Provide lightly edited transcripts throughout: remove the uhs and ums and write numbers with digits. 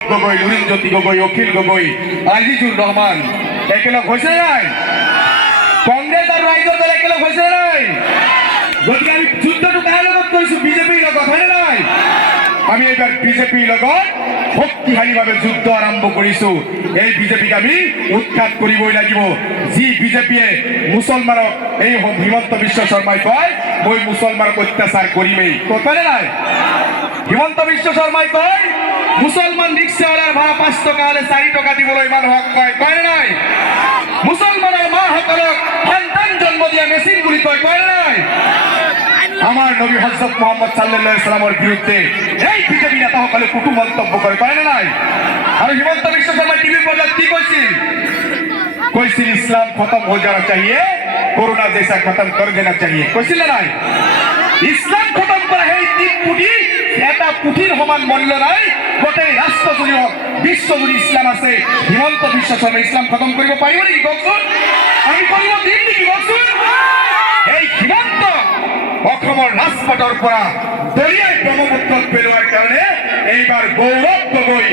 গগৈ, লুৰিনজ্যোতি গগৈ, অখিল গগৈ, আজিজুৰ ৰহমান একেলগ হৈছে নাই? কংগ্ৰেস আৰ ৰাইজৰ দল একেলগ হৈছে নাই? গতিকে আমি যুদ্ধটো কাৰ লগত কৰিছো? বিজেপিৰ লগত, হয় নাই? আমি এবাৰ বিজেপিৰ লগত শক্তিশালীভাৱে যুদ্ধ আৰম্ভ কৰিছো। এই বিজেপিক আমি উৎখাত কৰিবই লাগিব। যি বিজেপিয়ে মুছলমানক, এই হিমন্ত বিশ্ব শৰ্মাই কয় মই মুছলমানক অত্যাচাৰ কৰিমেই, কয় নাই? হিমন্ত বিশ্ব শৰ্মাই কয় মুছলমান ৰিক্সাৱালাৰ ভাড়া 5 টকা হলে 4 টকা দিবলৈ মানুহক কয়, কয় নাই? মুছলমানৰ মাসকলক সন্তান জন্ম দিয়া মেচিন বুলি কয়, কয় নাই? আমাৰ নবী হযৰত মুহাম্মদ সাল্লাল্লাহু আলাইহি সাল্লামৰ বিৰুদ্ধে এই বিজেপি নেতাসকলে কুটু মন্তব্য কৰে, কয় নাই? আৰু হিমন্ত বিশ্ব শৰ্মাই টিভিৰ পৰ্দাত কি কৈছিল? কৈছিল ইসলাম খতম हो जाना चाहिए, कोरोना जैसा खत्म कर देना चाहिए, কৈছিল নাই? ইসলাম খতম কৰা সেই 3 কোটি এটা পুথিৰ সমান মূল্য নাই। গোটেই ৰাষ্ট্ৰজুৰি বিশ্বজুৰি ইসলাম আছে। হিমন্ত বিশ্ব শৰ্মা ইসলাম খতম কৰিব পাৰিব নেকি কওকচোন? আমি কৰিব দিম নেকি কওকচোন? এই হিমন্ত অসমৰ ৰাজপথৰ পৰা দৰিয়াই ব্ৰহ্মপুত্ৰত পেলোৱাৰ কাৰণে এইবাৰ গৌৰৱ গগৈ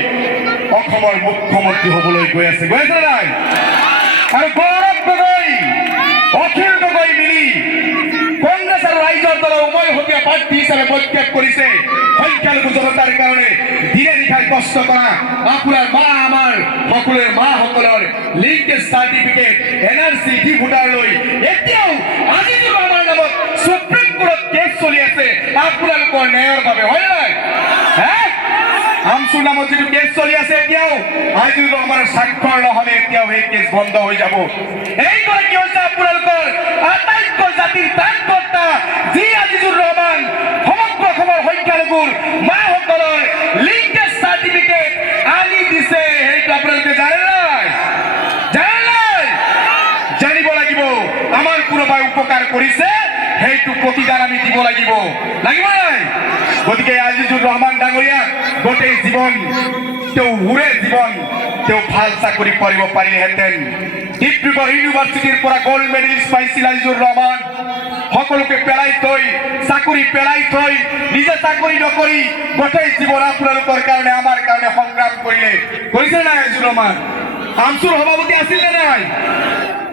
অসমৰ মুখ্যমন্ত্ৰী হ'বলৈ গৈ আছে নাই? আৰু গৌৰৱ গগৈ, অখিল গগৈ মিলি কংগ্ৰেছ আৰু ৰাইজৰ দলৰ উমৈহতীয়া প্ৰাৰ্থী হিচাপে প্ৰত্যাগ কৰিছে। সংখ্যালঘু জনতাৰ কাৰণে দিনে নিশাই কষ্ট কৰা আপোনাৰ মা, আমাৰ সকলোৰে মাসকলৰ linkage certificate NRC D voter লৈ এতিয়াও আজিজুৰ ৰহমানৰ নামত সুপ্ৰিম কোৰ্টত কেছ চলি আছে আপোনালোকৰ ন্যায়ৰ বাবে, হয় নাই? আমচুৰ নামত যিটো কেছ চলি আছে এতিয়াও আজিজুৰ ৰহমানৰ স্বাক্ষৰ নহলে এতিয়াও সেই কেছ বন্ধ হৈ যাব। এইগৰাকী হৈছে আপোনালোকৰ আটাইতকৈ জাতিৰ ত্ৰাণকৰ্তা, যি আজিজুৰ ৰহমান সমগ্ৰ অসমৰ সংখ্যালঘুৰ মাসকলৰ লিংকেজ চাৰ্টিফিকেট আনি দিছে। সেইটো আপোনালোকে জানে নাই? জানে নাই? জানিব লাগিব। আমাৰ কোনোবাই উপকাৰ কৰিছে সেইটো প্ৰতিদান আমি দিব লাগিব, লাগিব নাই? গতিকে আজিজুৰ ৰহমান ডাঙৰীয়াক গোটেই জীৱন তেওঁ উৰে জীৱন তেওঁ ভাল চাকৰি কৰিব পাৰিলেহেঁতেন। ডিব্ৰুগড় ইউনিভাৰ্চিটিৰ পৰা গোল্ড মেডেলিষ্ট পাইছিল আজিজুৰ ৰহমান। সকলোকে পেলাই থৈ, চাকৰি পেলাই থৈ নিজে চাকৰি নকৰি গোটেই জীৱন আপোনালোকৰ কাৰণে আমাৰ কাৰণে সংগ্ৰাম কৰিলে, কৰিছে নাই আজিজুৰ ৰহমান? আমচুৰ সভাপতি আছিল নে নাই?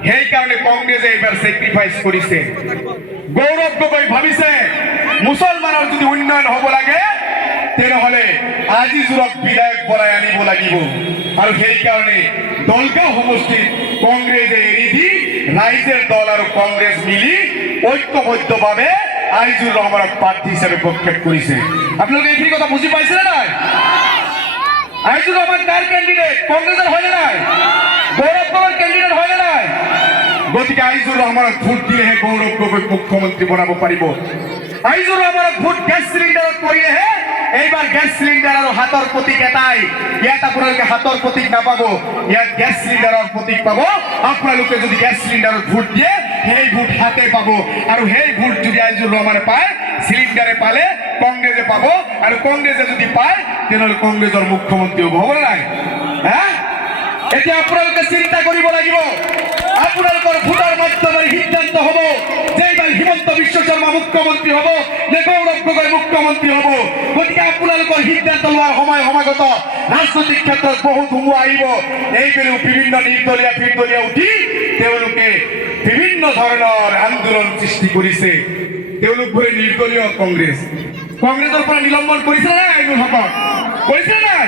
সেইকাৰণে কংগ্ৰেছে এইবাৰ চেক্ৰিফাইচ কৰিছে। গৌৰৱ গগৈ ভাবিছে মুছলমানৰ যদি উন্নয়ন হ'ব লাগে তেনেহলে আজিজুৰক বিধায়ক বনাই আনিব লাগিব। আৰু সেইকাৰণে দলগাঁও সমষ্টিত কংগ্ৰেছে এৰি দি ৰাইজৰ দল আৰু কংগ্ৰেছ মিলি ঐক্যবদ্ধভাৱে আজিজুৰ ৰহমানক প্ৰাৰ্থী হিচাপে প্ৰক্ষেপ কৰিছে। আপোনালোকে এইখিনি কথা বুজি পাইছে নে নাই? আজিজুৰ ৰহমান কাৰ কেণ্ডিডেট? কংগ্ৰেছৰ হয় নে নাই? গৌৰৱ গগৈৰ কেণ্ডিডেট হয় নে নাই? গতিকে আজিজুৰ ৰহমানক ভোট দিলেহে গৌৰৱ গগৈক মুখ্যমন্ত্ৰী বনাব পাৰিব। আজিজুৰ ৰহমানক ভোট গেছ চিলিণ্ডাৰত পৰিলেহে এইবাৰ গেছ চিলিণ্ডাৰ আৰু হাতৰ প্ৰতীক এটাই। ইয়াত আপোনালোকে হাতৰ প্ৰতীক নাপাব, ইয়াত গেছ চিলিণ্ডাৰৰ প্ৰতীক পাব। আপোনালোকে যদি গেছ চিলিণ্ডাৰত ভোট দিয়ে সেই ভোট হাতে পাব। আৰু সেই ভোট যদি আজিজুৰ ৰহমানে পায়, চিলিণ্ডাৰে পালে কংগ্ৰেছে পাব। আৰু কংগ্ৰেছে যদি পায় তেনেহ'লে কংগ্ৰেছৰ মুখ্যমন্ত্ৰী হ'ব, হ'ব নাই? এতিয়া আপোনালোকে চিন্তা কৰিব লাগিব। আপোনালোকৰ ভোটৰ মাধ্যমেৰে সিদ্ধান্ত হ'ব যে এইবাৰ হিমন্ত বিশ্ব শৰ্মা মুখ্যমন্ত্ৰী হ'ব নে গৌৰৱ গগৈ মুখ্যমন্ত্ৰী হ'ব। গতিকে আপোনালোকৰ সিদ্ধান্ত লোৱাৰ সময় সমাগত। ৰাজনৈতিক ক্ষেত্ৰত বহুত ধুমুহা আহিব। এইবেলি বিভিন্ন নিৰ্দলীয় ফিৰদলীয় উঠি তেওঁলোকে বিভিন্ন ধৰণৰ আন্দোলন সৃষ্টি কৰিছে। তেওঁলোকবোৰে নিৰ্দলীয় কংগ্ৰেছৰ পৰা নিলম্বন কৰিছে নাই? আইনুল হকক কৰিছে নাই?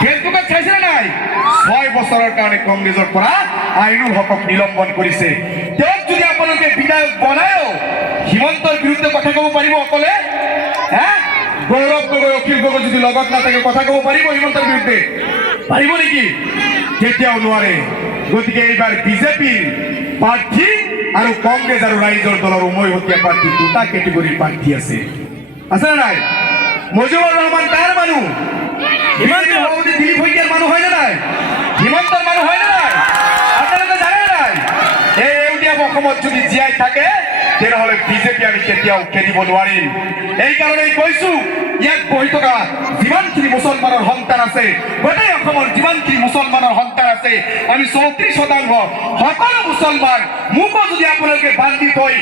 ফেচবুকত চাইছে নাই? 6 বছৰৰ কাৰণে কংগ্ৰেছৰ পৰা আইনুল হকক নিলম্বন কৰিছে। তেওঁক যদি আপোনালোকে বিধায়ক বনায়ো হিমন্তৰ বিৰুদ্ধে কথা ক'ব পাৰিব অকলে? গৌৰৱ গগৈ, অখিল গগৈ যদি লগত নাথাকে কথা ক'ব পাৰিব হিমন্তৰ বিৰুদ্ধে? পাৰিব নেকি? কেতিয়াও নোৱাৰে। গতিকে এইবাৰ বিজেপিৰ প্ৰাৰ্থী আৰু কংগ্ৰেছ আৰু ৰাইজৰ দলৰ উমৈহতীয়া প্ৰাৰ্থী, দুটা কেটেগৰীৰ প্ৰাৰ্থী আছে নে নাই? মুজিবুৰ ৰহমান কাৰ মানুহ? হিমন্ত সভাপতি দিলীপ শইকীয়াৰ মানুহ হয় নে নাই? হিমন্তৰ মানুহ হয় নে নাই? আপোনালোকে জানে নাই? এই এউলীয়া অসমত যদি জীয়াই থাকে তেনেহ'লে বিজেপি আমি কেতিয়াও খেলিব নোৱাৰিম। এইকাৰণেই কৈছো ইয়াত বহি থকা যিমানখিনি মুছলমানৰ সন্তান আছে, গোটেই অসমৰ যিমানখিনি মুছলমানৰ সন্তান আছে, আমি 34% সকলো মুছলমান মোকো যদি আপোনালোকে বান্ধি থৈ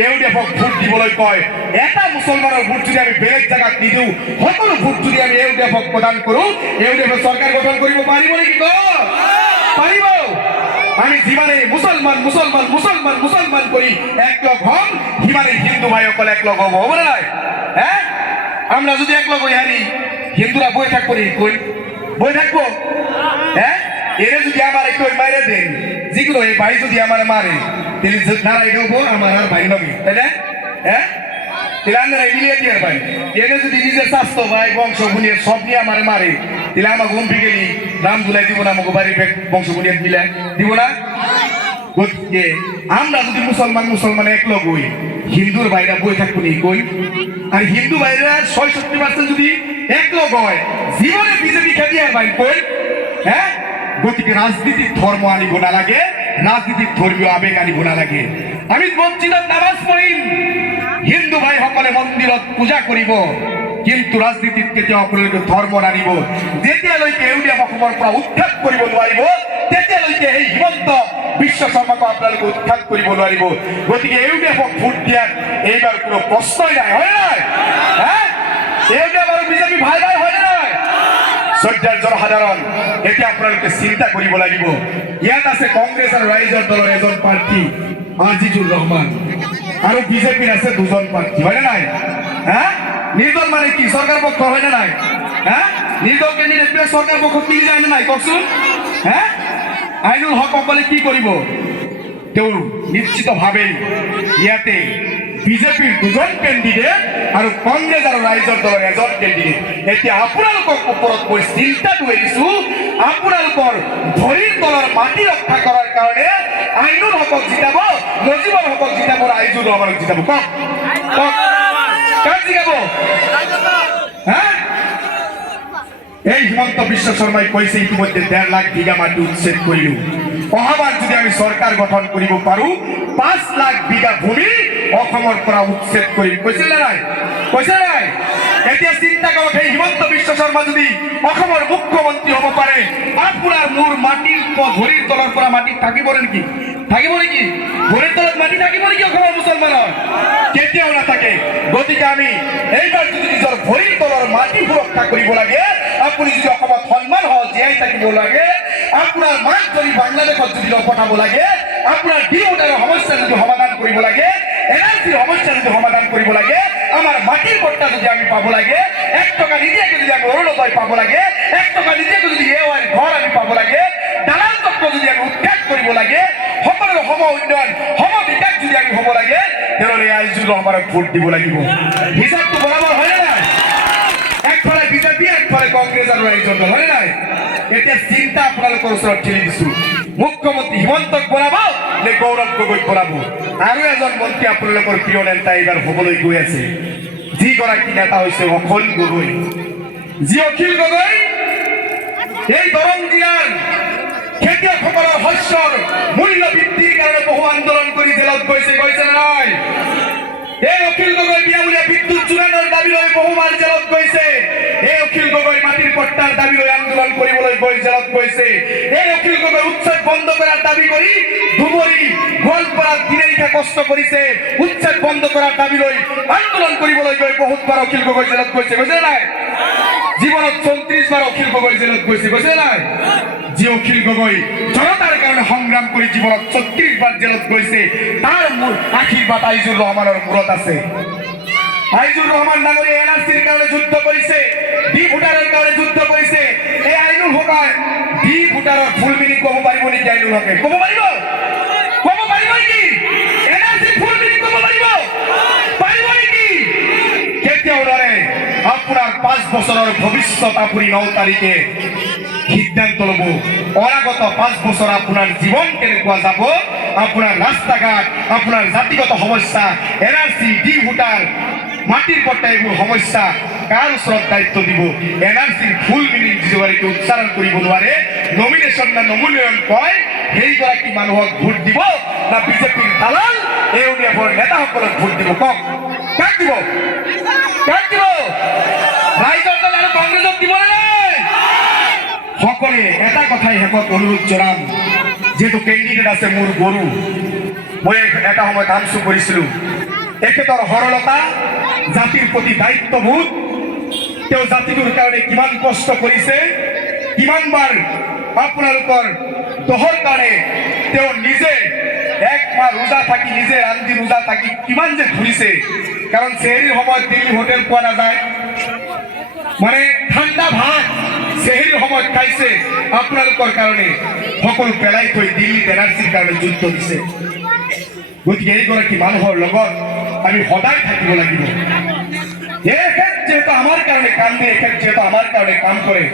ইউডিএফক ভোট দিবলৈ কয় এটা মুছলমানৰ ভোট যদি আমি বেলেগ জায়গাত নিদিওঁ সকলো ভোট যদি আমি ইউডিএফক প্ৰদান কৰোঁ ইউডিএফে চৰকাৰ গঠন কৰিব পাৰিব নেকি পাৰিব আমি যিমানে মুছলমান মুছলমান মুছলমান মুছলমান কৰি একলগ হম সিমানে হিন্দু ভাইসকল একলগ হব হ'ব না নাই হ্যাঁ আমরা যদি একলগ হই হারি হিন্দুরা বই থাকবো নি কই বই থাকবো হ্যাঁ এরে যদি আমার একটু মাইরে দেন যেগুলো এই ভাই যদি আমার মারে তাহলে নারাই দেবো আমার আর ভাই নবী তাই না হ্যাঁ তাহলে আপনারা মিলিয়ে দিয়ে ভাই এনে যদি নিজের স্বাস্থ্য ভাই বংশ বুনিয়ে সব নিয়ে আমার মারে তাহলে আমার ঘুম ফিরে নি রাম দুলাই দিব না আমাকে বাড়ির বংশ বুনিয়ে মিলে দিব না গতিকে আমরা যদি মুসলমান মুসলমান একলগ হই হিন্দুর ভাইরা বই থাকবো নি কই আর হিন্দু ভাইরা ৬৬% যদি একলগ হয় জীবনে বিজেপি খেলি আর ভাই কই হ্যাঁ গতিকে রাজনীতির ধর্ম আনিব না লাগে রাজনীতির ধর্মীয় আবেগ আনিব না লাগে আমি মসজিদত নামাজ পঢ়িম হিন্দু ভাই সকলে মন্দিৰত পূজা কৰিব কিন্তু ৰাজনীতিত কেতিয়াও আপোনালোকে ধৰ্ম নানিব যেতিয়ালৈকে ইউডিএফ অসমৰ পৰা উৎখাত কৰিব নোৱাৰিব তেতিয়ালৈকে এই হিমন্ত বিশ্ব শৰ্মাক আপোনালোকে উৎখাত কৰিব নোৱাৰিব গতিকে ইউডিএফক ভোট দিয়াৰ এইবাৰ কোনো প্ৰশ্নই নাই হয় নাই হ্যাঁ ইউডিএফ আৰু বিজেপি ভাই ভাই হয় নাই শ্ৰদ্ধাৰ জনসাধাৰণ এতিয়া আপোনালোকে চিন্তা কৰিব লাগিব ইয়াত আছে কংগ্ৰেছ আৰু ৰাইজৰ দলৰ এজন প্ৰাৰ্থী আজিজুৰ ৰহমান আৰু বিজেপিৰ আছে দুজন প্ৰাৰ্থী হয় না নাই হ্যাঁ নির্দল মানে কি সরকার পক্ষ হয় না নাই হ্যাঁ নির্দল ক্যান্ডিডেট সরকার পক্ষ মিলি যায় না নাই ককচোন হ্যাঁ আইনুল হক সকলে কি কৰিব তেওঁ নিশ্চিতভাৱে ইয়াতে বিজেপিৰ দুজন ক্যান্ডিডেট আৰু কংগ্ৰেছ আৰু ৰাইজৰ দলৰ এজন ক্যান্ডিডেট এতিয়া আপোনালোকৰ ওপৰত মই চিন্তাটো এৰিছো আপোনালোকৰ ভৰিৰ তলৰ মাটি ৰক্ষা কৰাৰ কাৰণে আইনুল হকক জিতাব নজিবুল হকক জিতাব আইজুৰ ৰহমানক জিতাব কক কাক জিতাব হ্যাঁ এই হিমন্ত বিশ্ব শৰ্মাই কৈছে ইতিমধ্যে ১.৫ লাখ বিঘা মাটি উচ্ছেদ কৰিলো অহাবাৰ যদি আমি চৰকাৰ গঠন কৰিব পাৰো ৫ লাখ বিঘা ভূমি অসমৰ পৰা উচ্ছেদ কৰিম কৈছিল নাই এতিয়া চিন্তা কৰক এই হিমন্ত বিশ্ব শৰ্মা যদি অসমৰ মুখ্যমন্ত্ৰী হ'ব পাৰে আপোনাৰ মোৰ মাটিৰ ভৰিৰ তলৰ পৰা মাটি থাকিব নেকি ভৰিৰ তলত মাটি থাকিব নেকি অসমৰ মুছলমানৰ কেতিয়াও নাথাকে গতিকে আমি এইবাৰ যদি নিজৰ ভৰিৰ তলৰ মাটি সুৰক্ষা কৰিব লাগে আপুনি যদি অসমত সন্মান সহ জীয়াই থাকিব লাগে আপোনাৰ মাক যদি বাংলাদেশত যদি পঠাব লাগে আপোনাৰ ডিউটাৰৰ সমস্যা যদি সমাধান কৰিব লাগে এনআৰচিৰ সমস্যা যদি সমাধান কৰিব লাগে আমাৰ মাটিৰ পট্টা যদি আমি পাব লাগে 1 টকা নিদিয়াকৈ যদি আমি অৰুণোদয় পাব লাগে 1 টকা নিদিয়াকৈ যদি এৱাই ঘৰ আমি পাব লাগে দালাল চক্ৰ যদি আমি উৎখাত কৰিব লাগে সকলোৰে সম উন্নয়ন সম বিকাশ যদি আমি হ'ব লাগে তেনেহ'লে আইজুৰ ৰহমানক ভোট দিব লাগিব হিচাপটো বৰাবৰ হয় নাই একফালে বিজেপি একফালে কংগ্ৰেছ আৰু ৰাইজৰ দল হয় নাই এতিয়া চিন্তা আপোনালোকৰ ওচৰত ঠেলি দিছো মুখ্যমন্ত্ৰী হিমন্তক বনাব নে গৌৰৱ গগৈক বনাব আৰু এজন মন্ত্ৰী আপোনালোকৰ প্ৰিয় নেতা এইবাৰ হ'বলৈ গৈ আছে যিগৰাকী নেতা হৈছে অখিল গগৈ অখিল গগৈ এই দৰং জিলাৰ খেতিয়কসকলৰ শস্যৰ মূল্য বৃদ্ধিৰ কাৰণে বহু আন্দোলন কৰি জেলত গৈছে নাই এই অখিল গগৈ বিনামূলীয়া বিদ্যুৎ যোগানৰ দাবী লৈ বহুবাৰ জেলত গৈছে এই অখিল গগৈ মাটিৰ পট্টাৰ দাবী লৈ আন্দোলন কৰিবলৈ গৈ জেলত গৈছে এই অখিল গগৈ উচ্ছেদ বন্ধ কৰাৰ দাবী কৰি ধুবুৰী গোৱালপাৰাত দিনে নিশা কষ্ট কৰিছে উচ্ছেদ বন্ধ কৰাৰ দাবী লৈ আন্দোলন কৰিবলৈ গৈ বহুতবাৰ অখিল গগৈ জেলত গৈছে নাই জীৱনত ৩৪ বাৰ অখিল গগৈ জেলত গৈছে নাই যি অখিল গগৈ জনতাৰ কাৰণে সংগ্ৰাম কৰি জীৱনত ৩৬ বাৰ জেলত গৈছে তাৰ মূৰ আশীৰ্বাদ আইজুৰ ৰহমানৰ মূৰত আছে আইজুৰ ৰহমান ডাঙৰীয়া এনআৰচিৰ কাৰণে যুদ্ধ কৰিছে ডি ভোটাৰৰ কাৰণে যুদ্ধ কৰিছে এই আইনুল হকাই ডি ভোটাৰৰ ফুল মিনিং ক'ব পাৰিব নেকি আইনুল হকে ক'ব পাৰিব নেকি এনআৰচি ফুল মিনিং ক'ব পাৰিব নেকি কেতিয়াও নোৱাৰে আপোনাৰ 5 বছৰৰ ভৱিষ্যত আপুনি 9 তাৰিখে সিদ্ধান্ত ল'ব অনাগত 5 বছৰ আপোনাৰ জীৱন কেনেকুৱা যাব আপোনাৰ ৰাস্তা ঘাট আপোনাৰ জাতিগত সমস্যা এনআৰচি ডি ভোটাৰ মাটিৰ পট্টা এইবোৰ সমস্যা কাৰ ওচৰত দায়িত্ব দিব এনআৰচিৰ ফুল মিনিং যিগৰাকী উচ্চাৰণ কৰিব নোৱাৰে নমিনেশ্যন না নমূল্যায়ন কয় সেইগৰাকী মানুহক ভোট দিব না বিজেপিৰ দালাল ইউডিএফৰ নেতাসকলক ভোট দিব কওক কাক দিব ৰাইজৰ দল আৰু কংগ্ৰেছক দিব নে নাই সকলে এটা কথাই শেষত অনুৰোধ জনাম যেহেতু কেণ্ডিডেট আছে মোৰ গৰু মই এটা সময় কাম কৰিছিলোঁ এখেতৰ সৰলতা, জাতিৰ প্ৰতি দায়িত্ববোধ, তেওঁ জাতিটোৰ কাৰণে কিমান কষ্ট কৰিছে, কিমানবাৰ আপোনালোকৰ দহৰ কাৰণে তেওঁ নিজে এক মাহ ৰোজা থাকি, নিজে ৰান্ধি ৰোজা থাকি কিমান যে ঘূৰিছে। কাৰণ চেহেৰীৰ সময়ত দিল্লী হোটেল পোৱা নাযায়, মানে ঠাণ্ডা ভাত চেহেৰীৰ সময়ত খাইছে আপোনালোকৰ কাৰণে, সকলো পেলাই থৈ দিল্লীত এনআৰচিৰ কাৰণে যুদ্ধ দিছে। গতিকে এইগৰাকী মানুহৰ লগত আমি সদায় থাকিব লাগিব। এখেত যেহেতু আমাৰ কাৰণে কান্দে, এখেত যেহেতু আমাৰ কাৰণে কাম কৰে,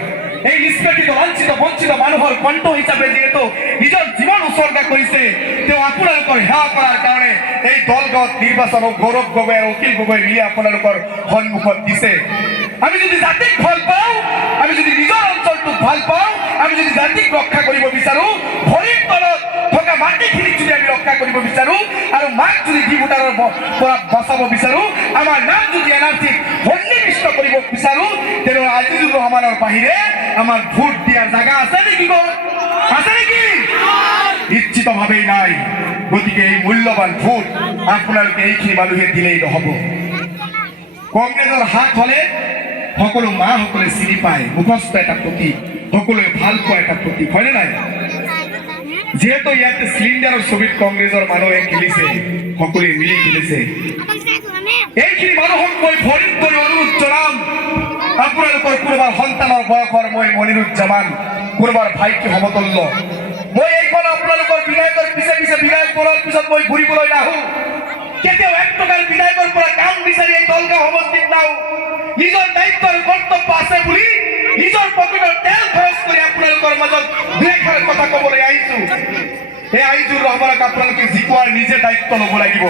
এই নিষ্পেষিত লাঞ্ছিত বঞ্চিত মানুহৰ কণ্ঠ হিচাপে যিহেতু নিজৰ জীৱন উৎসৰ্গা কৰিছে, তেওঁ আপোনালোকৰ সেৱা কৰাৰ কাৰণে এই দলগত নিৰ্বাচনক গৌৰৱ গগৈ আৰু অখিল গগৈ মিলি আপোনালোকৰ সন্মুখত দিছে। আমি যদি জাতিক ভাল পাওঁ, আমি যদি নিজৰ অঞ্চলটোক ভাল পাওঁ, আমি যদি জাতিক ৰক্ষা কৰিব বিচাৰো, ভৰিৰ তলত থকা মাটিখিনিক যদি আমি ৰক্ষা কৰিব বিচাৰো আৰু মাক যদি ডিভোটাৰৰ পৰা বচাব বিচাৰো, আমাৰ নাম যদি এনআৰচিক সন্নিবিষ্ট কৰিব বিচাৰো, তেনেহ'লে আজিজুৰ ৰহমানৰ বাহিৰে আমাৰ ভোট দিয়াৰ জায়গা আছে নেকি? আছে নেকি? নিশ্চিতভাৱেই নাই। গতিকে এই মূল্যৱান ভোট আপোনালোকে এইখিনি মানুহে দিলেই নহ'ব। কংগ্ৰেছৰ হাত হ'লে সকলো মাসকলে চিনি পায়, মুখস্থ এটা প্ৰতীক, সকলোৱে ভাল পোৱা এটা প্ৰতীক, হয়নে নাই? যেহেতু ইয়াতে চিলিণ্ডাৰৰ ছবিত কংগ্ৰেছৰ মানুহে খেলিছে, সকলোৱে মিলি খেলিছে, এইখিনি মানুহক মই ভৰিত পৰি অনুৰোধ জনাম, আপোনালোকৰ কোনোবাৰ সন্তানৰ বয়সৰ মই মনিৰুজ্জামান, কোনোবাৰ ভাইটি সমতুল্য, মই এইখন আপোনালোকৰ বিধায়কৰ পিছে পিছে বিধায়ক বনোৱাৰ পিছত মই ঘূৰিবলৈ নাহোঁ। কেতিয়াও 1 টকাৰ বিধায়কৰ পৰা কাম বিচাৰি এই দলগাঁও সমষ্টিত নাও। নিজৰ দায়িত্ব আৰু কৰ্তব্য আছে বুলি নিজৰ পকেটৰ তেল খৰচ কৰি আপোনালোকৰ মাজত দুই-এষাৰ কথা ক'বলৈ আহিছোঁ। এই আজিজুৰ ৰহমানক আপোনালোকে জিকোৱাৰ নিজে দায়িত্ব ল'ব লাগিব।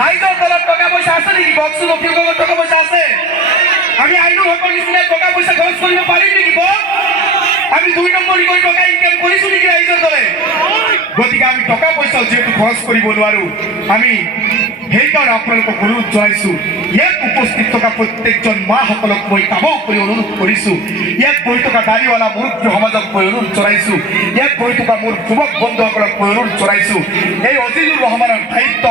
ৰাইজৰ দলত টকা পইচা আছে নেকি? কওকচোন, অখিল গগৈৰ টকা পইচা আছে? আমি আইনুৰ হকৰ নিচিনা টকা পইচা খৰচ কৰিব পাৰিম নেকি? আমি 2 নম্বৰী কৰি টকা ইনকাম কৰিছো নেকি ৰাইজৰ দলে? গতিকে আমি টকা পইচাও যিহেতু খৰচ কৰিব নোৱাৰো, আমি সেইকাৰণে আপোনালোকক অনুৰোধ জনাইছো, ইয়াত উপস্থিত থকা প্ৰত্যেকজন মাসকলক মই কামক কৰি অনুৰোধ কৰিছো, ইয়াত বহি থকা দাড়িৱালা মুৰব্বী সমাজক মই অনুৰোধ জনাইছো, ইয়াত বহি থকা মোৰ যুৱক বন্ধুসকলক মই অনুৰোধ জনাইছো, এই আজিজুৰ ৰহমানৰ দায়িত্ব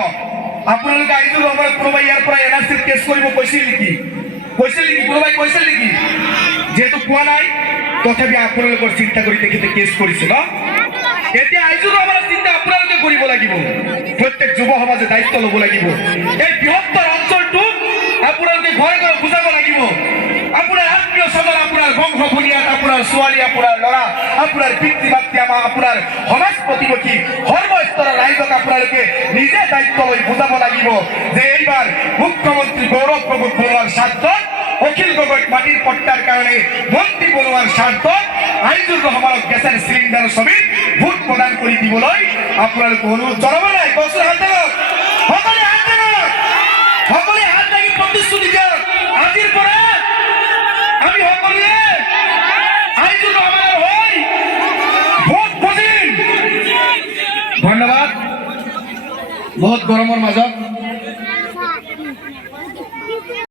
আপোনালোকে আজিজুৰ ৰহমানক কোনোবাই ইয়াৰ পৰা এনআৰচিৰ কেছ কৰিব কৈছিল নেকি? কোনোবাই কৈছিল নেকি? যেহেতু কোৱা নাই, তথাপি আপোনালোকৰ চিন্তা কৰি তেখেতে কেছ কৰিছে ন? এতিয়া আজিজুৰ ৰহমানৰ চিন্তা আপোনালোকে কৰিব লাগিব, প্ৰত্যেক যুৱ সমাজে দায়িত্ব ল'ব লাগিব। এই বৃহত্তৰ অঞ্চলটোক আপোনালোকে ঘৰে ঘৰে বুজাব লাগিব। আপোনাৰ আত্মীয় স্বজন, আপোনাৰ বংশ ভূঞাত, আপোনাৰ ছোৱালী, আপোনাৰ ল'ৰা, আপোনাৰ পিতৃ মাতৃ, আপোনাৰ সমাজ প্ৰতিপক্ষী সৰ্বস্তৰৰ ৰাইজক আপোনালোকে নিজে দায়িত্ব লৈ বুজাব লাগিব যে এইবাৰ মুখ্যমন্ত্ৰী গৌৰৱ গগৈক বনোৱাৰ স্বাৰ্থত, অখিল গগৈক মাটিৰ পট্টাৰ কাৰণে মন্ত্ৰী বনোৱাৰ স্বাৰ্থত আজিজুৰ ৰহমানক গেছৰ চিলিণ্ডাৰৰ ছবিত ভোট প্ৰদান কৰি দিবলৈ আপোনালোকে অনুৰোধ জনাব নাই? কওকচোন, হাত দাঙক, সকলোৱে হাত দাঙক, সকলোৱে হাত দাঙি প্ৰতিশ্ৰুতি দিয়ক, আজিৰ পৰা আমি সকলোৱে আজিজুৰ ৰহমানৰ হৈ ভোট খুজিম। ধন্যবাদ। বহুত গৰমৰ মাজত